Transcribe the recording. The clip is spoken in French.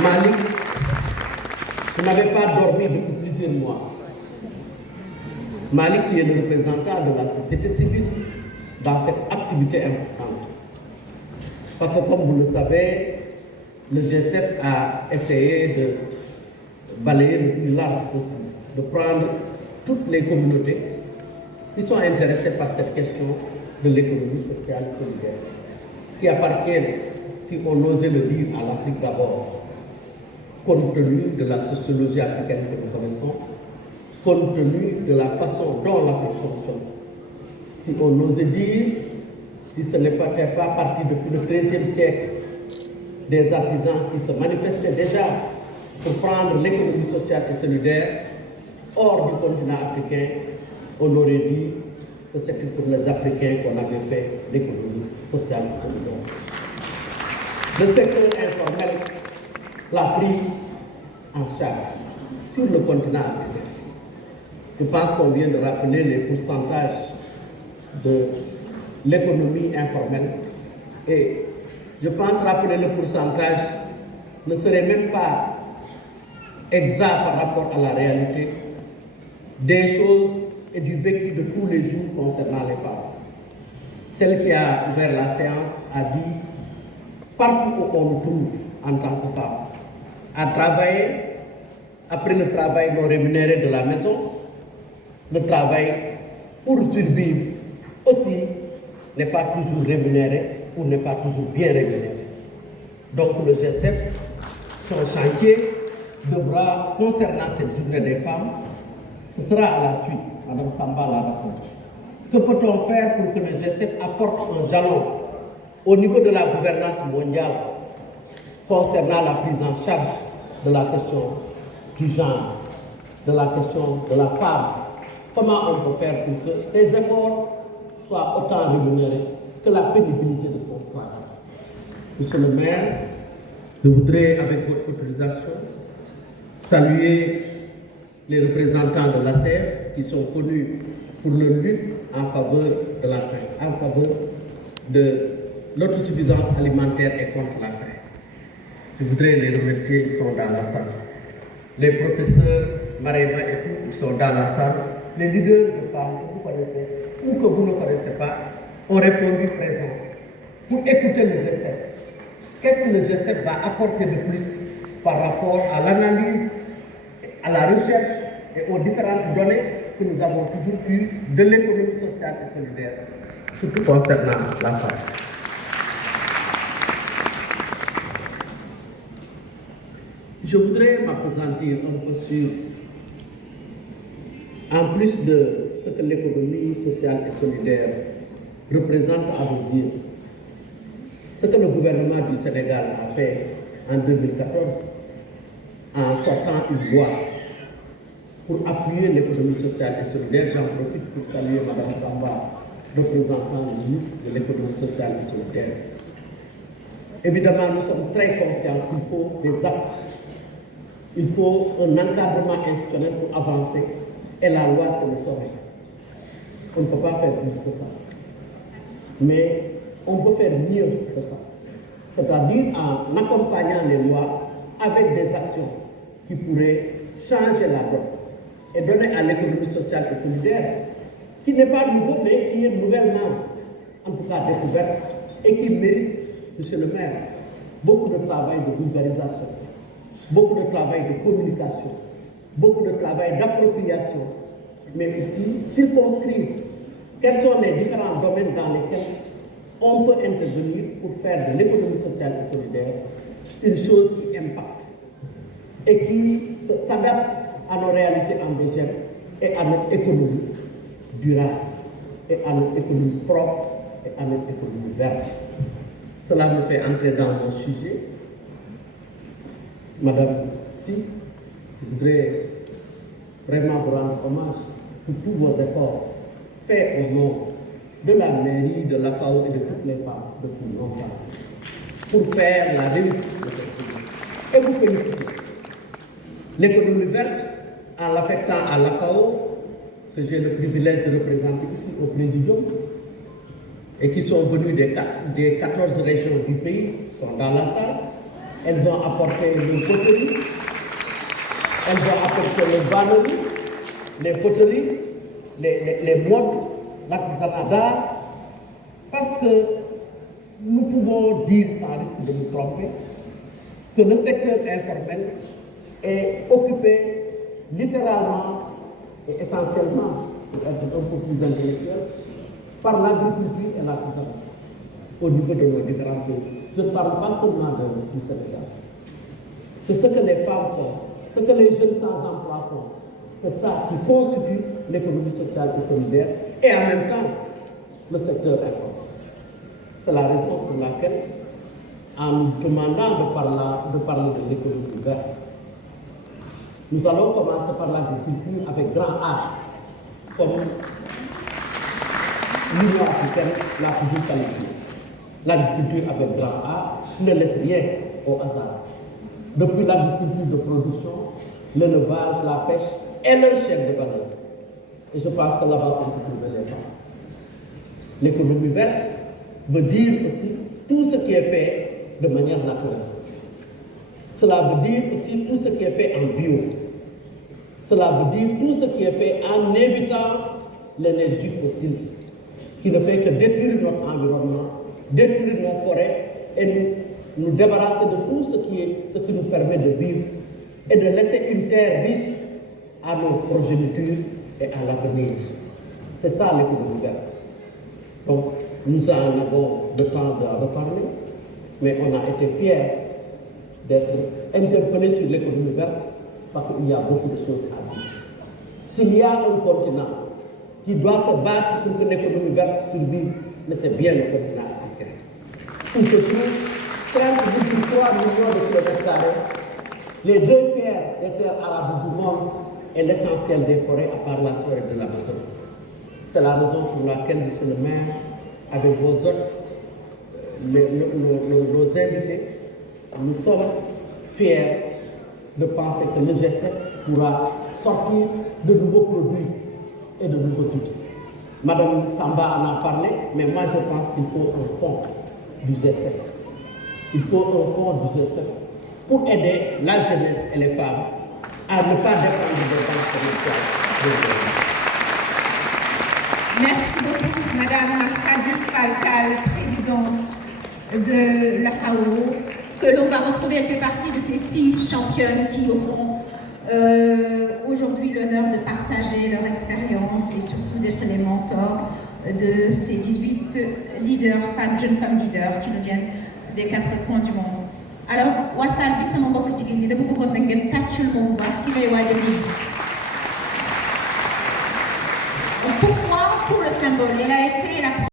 Malik, je n'avais pas dormi depuis plusieurs mois. Malik, qui est le représentant de la société civile dans cette activité importante. Parce que comme vous le savez, le G7 a essayé de balayer le plus large possible, de prendre toutes les communautés qui sont intéressées par cette question de l'économie sociale et solidaire, qui appartiennent, si on osait le dire, à l'Afrique d'abord, compte tenu de la sociologie africaine que nous connaissons, compte tenu de la façon dont l'Afrique fonctionne. Si on osait dire, si ce n'est pas parti depuis le XIIIe siècle, des artisans qui se manifestaient déjà pour prendre l'économie sociale et solidaire hors du continent africain, on aurait dit que c'était pour les Africains qu'on avait fait l'économie sociale et solidaire. Le secteur informel l'a pris en charge sur le continent africain. Je pense qu'on vient de rappeler les pourcentages de l'économie informelle et je pense rappeler le pourcentage ne serait même pas exact par rapport à la réalité des choses et du vécu de tous les jours concernant les femmes. Celle qui a ouvert la séance a dit partout où on nous trouve en tant que femme, à travailler, après le travail non rémunéré de la maison, le travail pour survivre aussi n'est pas toujours rémunéré ou n'est pas toujours bien rémunéré. Donc le G7, son chantier devra, concernant cette journée des femmes, ce sera à la suite, Mme Samba l'a raconté. Que peut-on faire pour que le G7 apporte un jalon au niveau de la gouvernance mondiale concernant la prise en charge de la question du genre, de la question de la femme? Comment on peut faire pour que ces efforts soient autant rémunérés que la pénibilité de son travail? Monsieur le maire, je voudrais, avec votre autorisation, saluer les représentants de l'ACF qui sont connus pour leur lutte en faveur de la faim, en faveur de l'autosuffisance alimentaire et contre la faim. Je voudrais les remercier, ils sont dans la salle. Les professeurs, Mareva et tout, ils sont dans la salle. Les leaders de femmes que vous connaissez ou que vous ne connaissez pas ont répondu présent pour écouter le G7. Qu'est-ce que le G7 va apporter de plus par rapport à l'analyse, à la recherche et aux différentes données que nous avons toujours eues de l'économie sociale et solidaire, surtout concernant la femme. Je voudrais m'appesantir un peu sur, en plus de ce que l'économie sociale et solidaire représente à vos yeux, ce que le gouvernement du Sénégal a fait en 2014 en sortant une loi pour appuyer l'économie sociale et solidaire. J'en profite pour saluer Mme Samba, représentant le ministre de l'économie sociale et solidaire. Évidemment, nous sommes très conscients qu'il faut des actes. Il faut un encadrement institutionnel pour avancer et la loi, c'est le sommet. On ne peut pas faire plus que ça. Mais on peut faire mieux que ça. C'est-à-dire en accompagnant les lois avec des actions qui pourraient changer la donne et donner à l'économie sociale et solidaire, qui n'est pas nouveau, mais qui est nouvellement, en tout cas découverte, et qui mérite, monsieur le maire, beaucoup de travail de vulgarisation, beaucoup de travail de communication, beaucoup de travail d'appropriation, mais aussi circonscrire quels sont les différents domaines dans lesquels on peut intervenir pour faire de l'économie sociale et solidaire une chose qui impacte et qui s'adapte à nos réalités endogènes et à notre économie durable et à notre économie propre et à notre économie verte. Cela me fait entrer dans mon sujet. Madame Si, je voudrais vraiment vous rendre hommage pour tous vos efforts faits au nom de la mairie, de la FAO et de toutes les femmes depuis longtemps pour faire la réussite de cette pays. Et vous félicitez. L'économie verte, en l'affectant à la FAO, que j'ai le privilège de représenter ici au Présidium, et qui sont venus des 14 régions du pays, sont dans la salle, elles ont apporté le poterie, elles ont apporté les vanneries, les poteries, les modes, l'artisanat d'art, parce que nous pouvons dire, sans risque de nous tromper, que le secteur informel est occupé littéralement et essentiellement, pour être un peu plus intellectuel, par l'agriculture et l'artisanat au niveau de nos différents pays. Je ne parle pas seulement du Sénégal. C'est ce que les femmes font, ce que les jeunes sans emploi font. C'est ça qui constitue l'économie sociale et solidaire et en même temps le secteur informel. C'est la raison pour laquelle, en nous demandant de parler de l'économie verte, nous allons commencer par l'agriculture avec grand A, comme l'Union africaine l'a toujours qualifié. L'agriculture avec grand A ne laisse rien au hasard. Depuis l'agriculture de production, l'élevage, la pêche et leur chaîne de valeur. Et je pense que là-bas, on peut trouver les femmes. L'économie verte veut dire aussi tout ce qui est fait de manière naturelle. Cela veut dire aussi tout ce qui est fait en bio. Cela veut dire tout ce qui est fait en évitant l'énergie fossile, qui ne fait que détruire notre environnement, détruire nos forêts et nous débarrasser de tout ce qui nous permet de vivre et de laisser une terre riche à nos progénitures et à l'avenir. C'est ça l'économie verte. Donc, nous en avons de temps à reparler, mais on a été fiers d'être interpellés sur l'économie verte parce qu'il y a beaucoup de choses à dire. S'il y a un continent qui doit se battre pour que l'économie verte survive, mais c'est bien le continent africain. Où se trouve 13,3 millions de kilomètres carrés, les 2 tiers des terres arables du monde et l'essentiel des forêts à part la forêt de l'Amazonie. C'est la raison pour laquelle, monsieur le maire, avec vos hôtes, nos invités, nous sommes fiers de penser que le G7 pourra sortir de nouveaux produits et de nouveaux outils. Madame Samba en a parlé, mais moi je pense qu'il faut un fonds du G7. Il faut un fonds du G7 pour aider la jeunesse et les femmes à ne pas dépendre des banques commerciales. Merci beaucoup, Madame Khady Falcale, présidente de la FAO, que l'on va retrouver. Elle fait partie de ces 6 championnes qui auront aujourd'hui l'honneur de partager leur expérience et surtout d'être les mentors de ces 18 leaders, jeunes femmes leaders qui nous viennent des 4 coins du monde. Alors, Wassal, ça m'a beaucoup dit, de beaucoup de gens qui ont Pourquoi, pour le symbole, elle a été la